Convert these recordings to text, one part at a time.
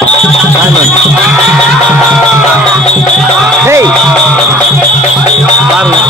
Diamond. Hey! பாருங்க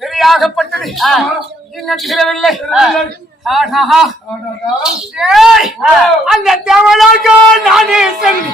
சரியாகப்பட்டது இன்னும் கிடவில்லை அந்த தேவனாக நானே சென்று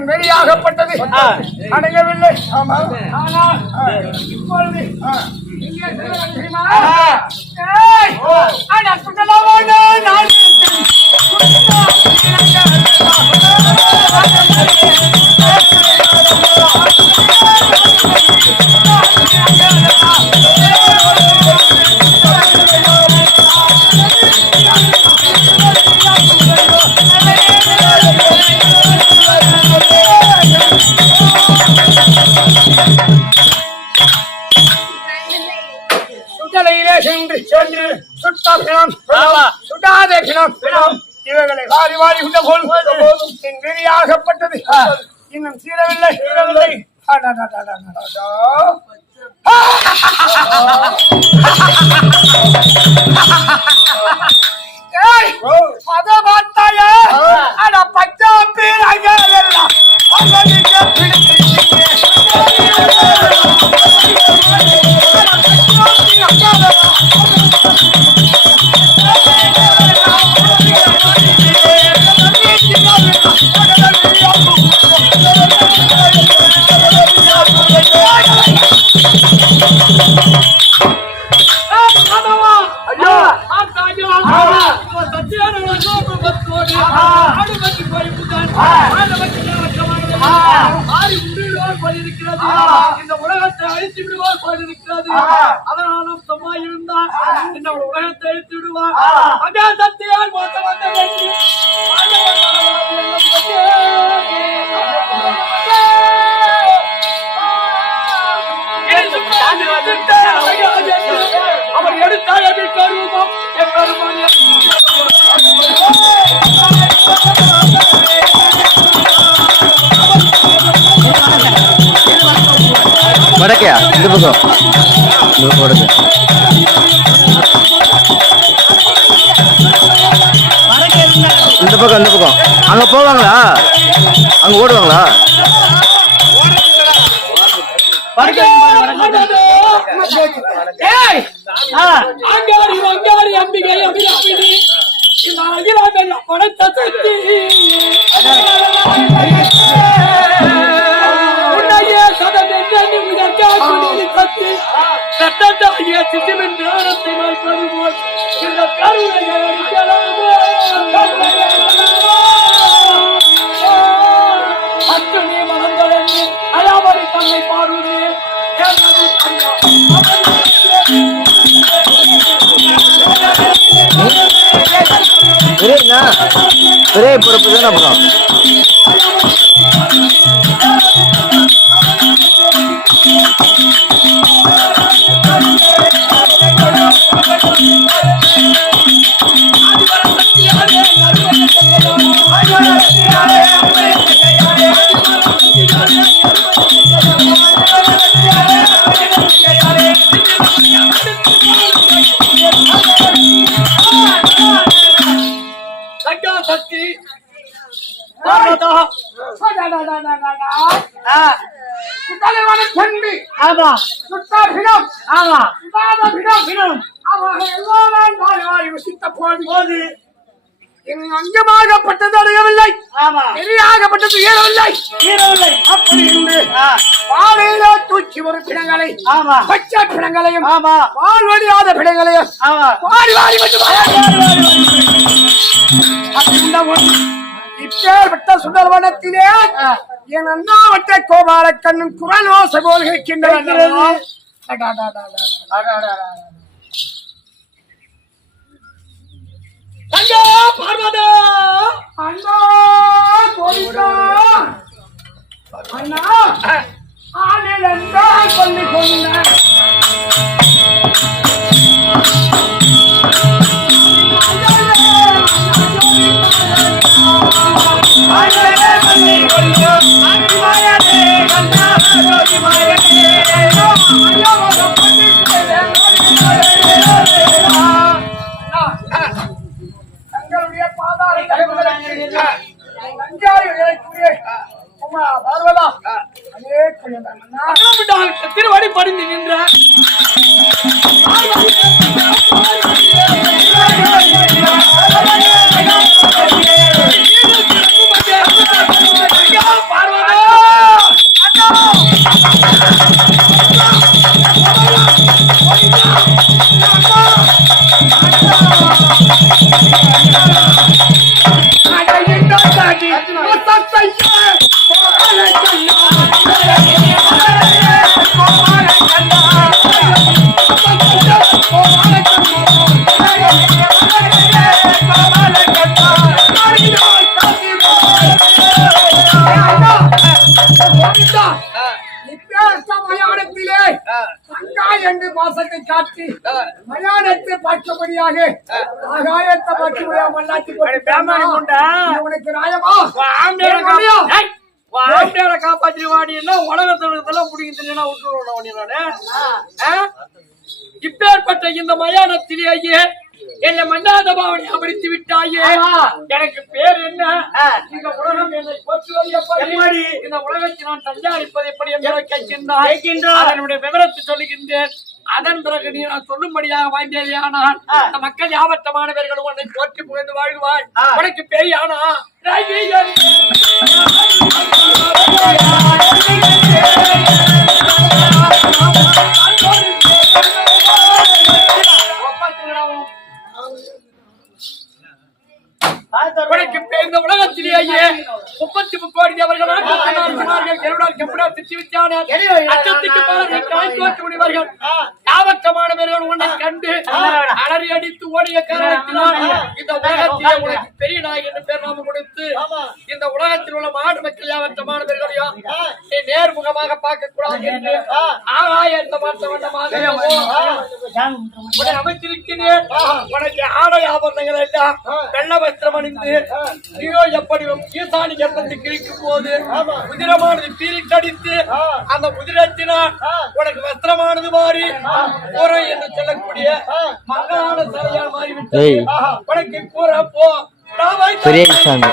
என் வெளியாகப்பட்டது அடங்கவில்லை ஆனால் அழித்து விடுவார் போல் இருக்கிறது. அதனாலும் சும்மா இருந்தால் இந்த உலகத்தை அழித்து விடுவார். அங்கே சத்தியால் வெற்றி அவர் எடுத்தால் எப்படி கருவம் எப்பெருமான் வடக்கையா? இந்த பக்கம். இந்த பக்கம் வடக்கு. இந்த பக்கம் இந்த பக்கம். அங்க போவாங்களா? அங்க ஓடுவாங்களா? ஏய்! அங்காடி வங்காடி அம்பிகை பெரிய பொறுப்பு தானே அப்புறம். தலைவன சென்று ஆமா சுத்தாபிடம் ஆமா சுத்தாபிடம் அவர்கள் எல்லாம் வாழ வாழ வசித்த போது என் அங்கமாகப்பட்டது அடையவில்லை. ஆமா. பெரியாகப்பட்டது ஏறவில்லை. ஈரவில்லை அப்படி ஆ, வாழையில தூக்கி ஒரு பிணங்களை ஆமா. பச்சை பிணங்களையும் ஆமா. வாழ்வழியாத பிணங்களையும் வாரி வாரி வாரி. அப்படி இருந்த போது இப்பேற்பட்ட சுடர்வனத்திலே என் அண்ணாவட்ட கோபால கண்ணன் குரல் ஓசை போல் இருக்கின்றது பார்வதா. அண்ணா. அங்கா என்று மாசத்தை காட்டி மயானத்தை பார்க்கும்படியாக ஆகாயத்தை பார்க்கும்படியாக மல்லாத்தி உனக்கு நியாயமா? ஆம்பியார காப்பாற்றி வாடினா உலகத்தெல்லாம் பிடிக்கிறதுனா விட்டுருவோம் நானு. இப்பேற்பட்ட இந்த மயானத்திலேயே என்னை மன்னாத பாவனை அமர்த்தி விட்டாயே. எனக்கு பேர் என்ன? இந்த உலகம் என்னை போற்றுவது எப்படி? இந்த உலகத்தை நான் சஞ்சாரிப்பது எப்படி என்று கேட்கின்றார். அதனுடைய விவரத்தை சொல்லுகின்றேன். அதன் பிறகு நீ நான் சொல்லும்படியாக ஆனால் இந்த மக்கள் யாவட்டமானவர்கள் உன்னை போற்றி புகழ்ந்து வாழ்வாய். உனக்கு பெரியானா உன்னை அமைத்திருக்கிறேன். உனக்கு ஆடை ஆபரணங்கள் எல்லாம் வெள்ள வஸ்திரம் அணிந்து நீயோ எப்படி ஈசானி கர்ப்பத்தை கிழிக்கும் போது பீரிட்டடித்து அந்த குதிரத்தினால் உனக்கு வஸ்திரமானது மாறி ஒரு என்று சொல்லக்கூடிய மங்களான சிலையால் மாறிவிட்டது. ஏய். உனக்கு கூற போ. பெரிய சாமி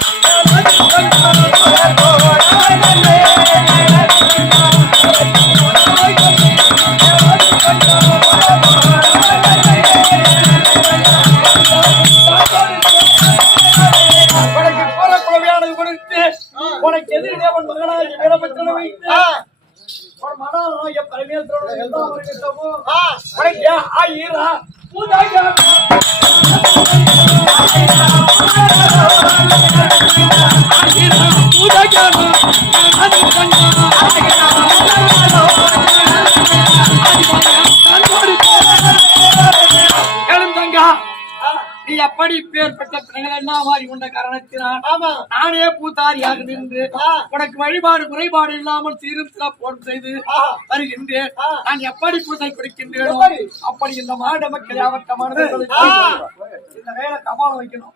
கொடுத்து உனக்கு எதிரி தேவன் மகனாகி வீரபத்திரனை வைத்து ஒரு மனோராய பரமேஸ்வரனோட எல்லா வருகின்றமும் உனக்கு ஆயிரா பூஜாயா எப்படி பேர்பட்ட பிள்ளைகள் எல்லாம் மாறி கொண்ட காரணத்தினால் நானே பூத்தாரியாக நின்று உனக்கு வழிபாடு குறைபாடு இல்லாமல் சீரும் சிறப்போடு செய்து வருகின்றேன் நான் எப்படி பூசை கொடுக்கின்றேனோ அப்படி இந்த மாட மக்கள் யாவட்டமானது இந்த வேலை கபாலம் வைக்கணும்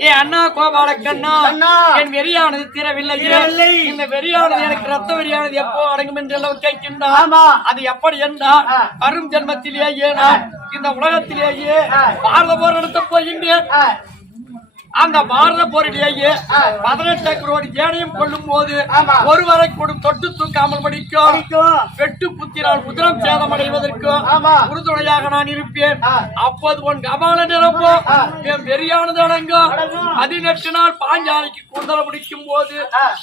ஏ அண்ணா கோபால கண்ணா என் வெறியானது தீரவில்லை. இந்த வெறியானது எனக்கு ரத்த வெறியானது எப்போ அடங்கும் என்று எல்லாம் கேட்கின்றான் அது எப்படி என்றால் அரும் ஜென்மத்திலேயே நான் இந்த உலகத்திலேயே பாரத போர் நடத்த போகின்றேன். அந்த பாரத போரிலேயே பதினெட்டு கோடி ஜேனையும் கொள்ளும் போது ஒருவரை கொடு தொட்டு தூக்காமல் படிக்கும். வெட்டு புத்திரால் உதிரம் சேதமடைவதற்கும் உறுதுணையாக நான் இருப்பேன். அப்போது உன் கபால நிரப்போ என் வெறியானது அடங்கும். பதினெட்டு நாள் பாஞ்சாலைக்கு கூந்தல முடிக்கும் போது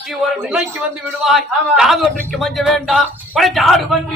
நீ ஒரு நிலைக்கு வந்து விடுவாய். யாதொன்றுக்கு மஞ்ச வேண்டாம். உனக்கு ஆடு வந்து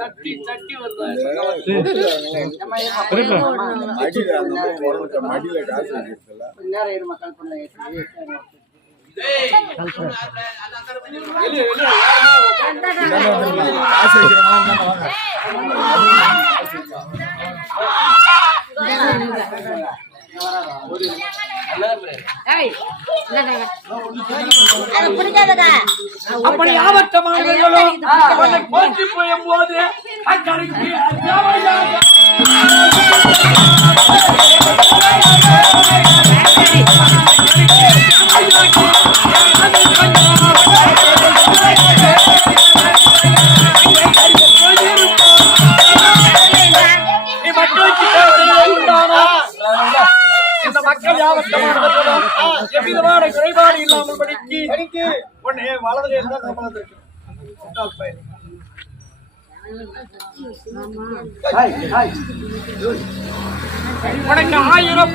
சட்டி சட்டி வருதா மடியில காசு வச்சிருக்கல காசு வைக்கிறவங்க வாங்க அது பிடிக்காதடா அப்படி ஆபத்தமானவர்களும் அவனை போற்றி போயும் போது அக்கறைக்கு உனக்கு ஆயிரம்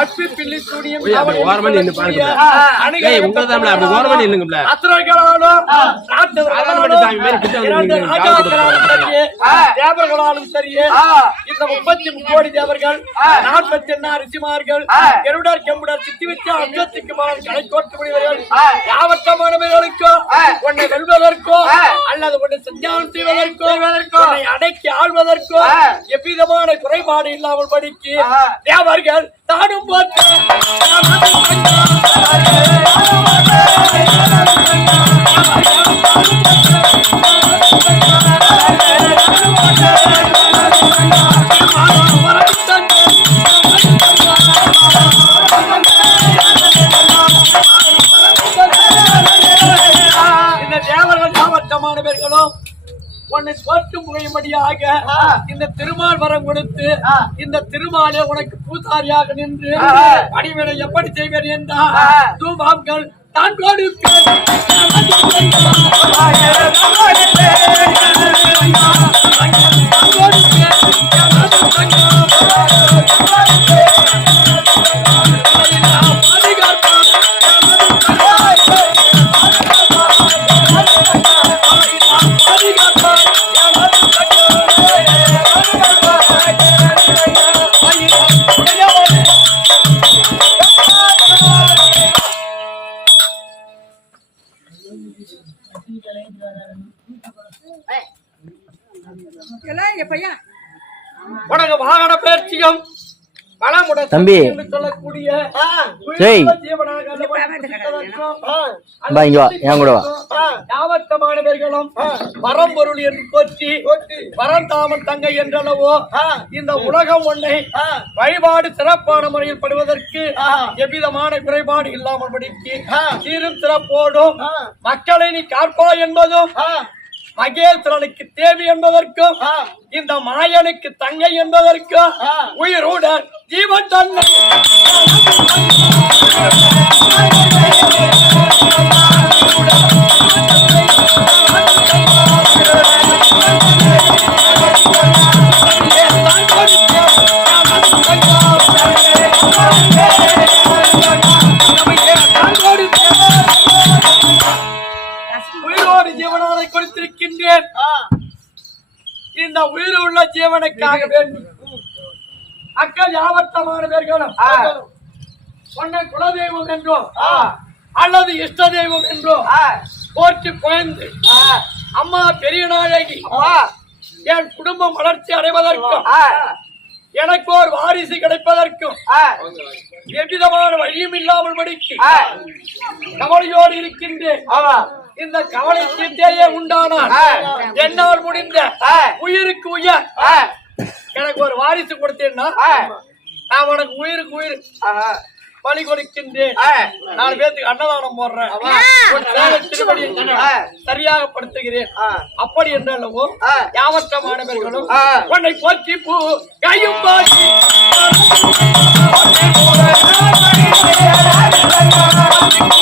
அற்பி பில்லி சூனியம் ஓரமா நின்னு பாருங்க. ஏய், உங்களை தான்ல, அப்படி ஓரமா நில்லுங்கப்ல. அசுரர்களாலும் ராட்சசர்களாலும், சாமி மாதிரி கிட்ட வந்து இரண்டு நில்லுங்க. ராஜாக்களாலும் சரி, தேவர்களாலும் சரி இந்த முப்பத்தி தேவர்கள் நாற்பத்தி எண்ணா ரிஷிமார்கள் கருடர் கெம்புடர் சித்தி வச்சு அங்கத்துக்கு கோட்டு முடிவர்கள் உன்னை வெல்வதற்கோ அல்லது உன்னை சஞ்சாரம் செய்வதற்கோ உன்னை அடக்கி ஆள்வதற்கோ எவ்விதமான குறைபாடு இல்லாமல் படிக்கு. தேவர்கள் தானும் போற்று உன்னை தோற்று முகையும்படியாக இந்த திருமால் வரம் கொடுத்து இந்த திருமாலே உனக்கு பூசாரியாக நின்று பணிவிடை எப்படி செய்வேன் என்றால் தூபாம்கள் தான் கொடுப்பேன் உனக்கு வாகன பயிற்சியும் தம்பி. அல்லவா பா இங்க வா என் கூட வா. யாவத்தமானவர்களும் பரம்பொருள் என்று போற்றி பரந்தாமன் தங்கை என்றளவோ இந்த உலகம் ஒன்றை வழிபாடு சிறப்பான முறையில் படுவதற்கு எவ்விதமான குறைபாடு இல்லாமல் படிக்கு. சீரும் சிறப்போடும் மக்களை நீ காப்பாய் என்பதும் மகேஸ்வரனுக்கு தேவி என்பதற்கும் இந்த மாயனுக்கு தங்கை என்பதற்கும் உயிருடன் ஜீவன் தன்னை. ஜீவனாலை கொடுத்திருக்கின்றேன். இந்த உயிர் உள்ள ஜீவனுக்காக வேண்டி மக்கள் யாவட்டமான பேர்களும் உன்னை குலதெய்வம் என்றோ அல்லது இஷ்ட தெய்வம் என்றோ போற்றி குழந்து அம்மா பெரிய நாயகி என் குடும்பம் வளர்ச்சி அடைவதற்கும் எனக்கு ஒரு வாரிசு கிடைப்பதற்கும் எவ்விதமான வழியும் இல்லாமல் படிக்கு. கவலையோடு இருக்கின்றேன். இந்த கவலை தீர்த்தேயே உண்டானால் என்னால் முடிந்த உயிருக்கு உயர். எனக்கு ஒரு வாரிசு கொடுத்தேன்னா நான் உனக்கு உயிருக்கு உயிர் பலி கொடுக்கின்றேன். நாலு பேத்துக்கு அன்னதானம் போடுறேன். சரியாக படுத்துகிறேன் அப்படி என்றல்லவோ யாவற்றமானவர்களும் உன்னை போற்றி பூ கையும் பாக்கி எங்க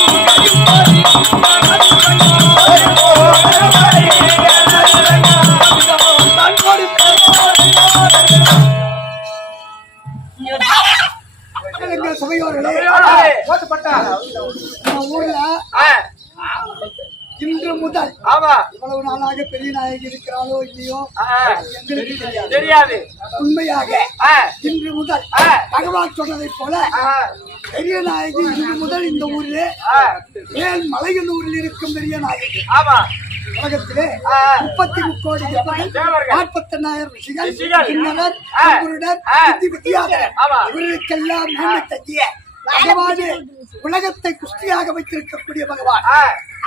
நாளாக பெரிய நாயகி இருக்கிறாளோ இல்லையோ எங்களுக்கு தெரியாது. தெரியாது. உண்மையாக இன்று முதல் பகவான் சொன்னதை போல பெரிய நாயகி இன்று முதல் இந்த ஊரிலே ஏன் மலையனூரில் இருக்கும் பெரிய நாயகி. உலகத்திலே முப்பத்தி முக்கோடி நாற்பத்தெண்ணாயிரம் ரிஷிகள் கிண்ணவர் குருடர் சித்தி வித்தியாதரர் இவர்களுக்கெல்லாம் மேன்மை தங்கிய பகவானே உலகத்தை குஸ்தியாக வைத்திருக்கக்கூடிய பகவான்.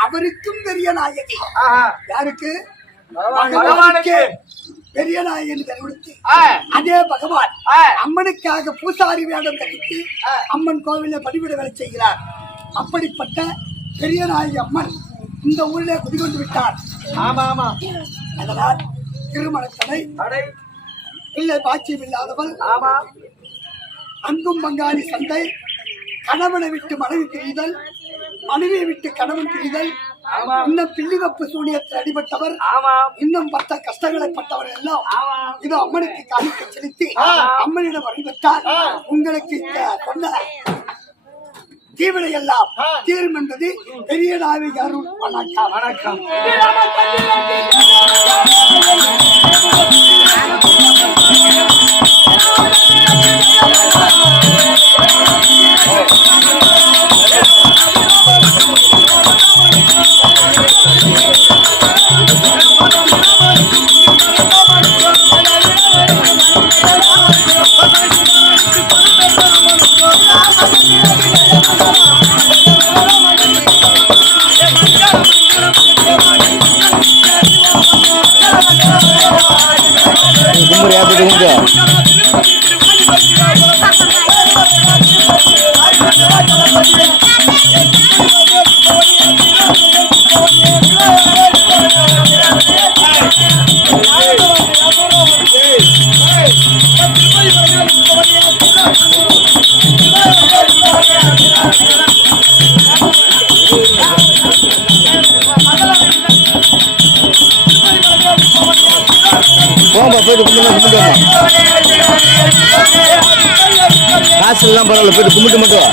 அவருக்கும் பெரிய நாயகி. யாருக்கு? பகவானுக்கு. பெரிய நாயகன் கருவிடுத்து. அதே பகவான் அம்மனுக்காக பூசாரி வேடம் தரித்து அம்மன் கோவிலை பணிவிடங்களை செய்கிறார். அப்படிப்பட்ட பெரிய நாயகி அம்மன் இந்த ஊரிலே குடிகொண்டு விட்டார் ஆமா ஆமா அதனால் திருமண தடை. பிள்ளை பாக்கியம் இல்லாதவள் ஆமா. அங்கும் பங்காளி சண்டை கணவனை விட்டு மனைவி பிரிதல் மனைவியை விட்டு கணவன் பிரிதல். இன்னும் பிள்ளிவப்பு சூனியத்தில் அடிபட்டவர். இன்னும் பட்ட கஷ்டங்களை பட்டவர் எல்லாம் இது அம்மனுக்கு காணிக்க செலுத்தி அம்மனிடம் அறிவித்தால் உங்களுக்கு இந்த சொன்ன தீவினை எல்லாம் தீரும் என்பது பெரிய நாவி அருள் வணக்கம். வணக்கம். கும்புறு পেঁয়াজের எல்லாம் பரவாயில்ல போயிட்டு கும்பிட்டு மட்டும்